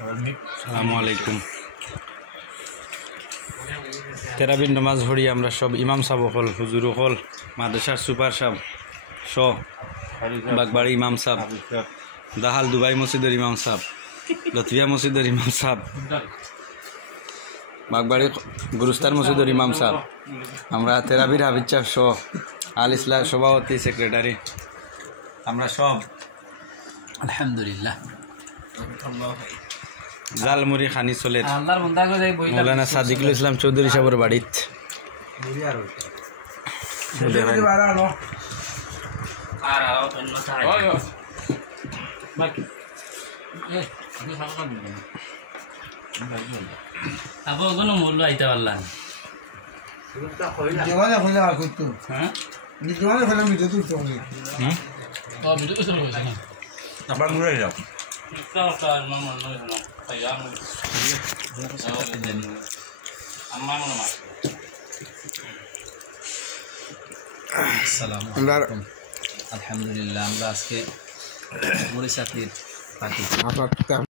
আসসালামু আলাইকুম। তেরাবির নামাজ পড়ি আমরা সব ইমাম সাহেব হল, হুজুর হল, মাদ্রাসার সুপার সাহেব শ বাগবাড়ি ইমাম সাহেব, দাহাল দুবাই মসজিদের ইমাম সাহেব, লতবিয়া মসজিদের ইমাম সাহেব, বাগবাড়ি গুরুস্তান মসজিদের ইমাম সাহেব, আমরা তেরাবির হাবিজ সাহেব শ আল ইসলাম সভাপতি সেক্রেটারি, আমরা সব আলহামদুলিল্লাহ জালমুড়ি খানি চলে মৌলানা সাদিকুল ইসলাম চৌধুরী সাহেবের বাড়িত কোনো মূল্য আইতে পারলাম আলহামদুলিল্লাহ আমরা আজকে মুড়ি চাকরির পার্টি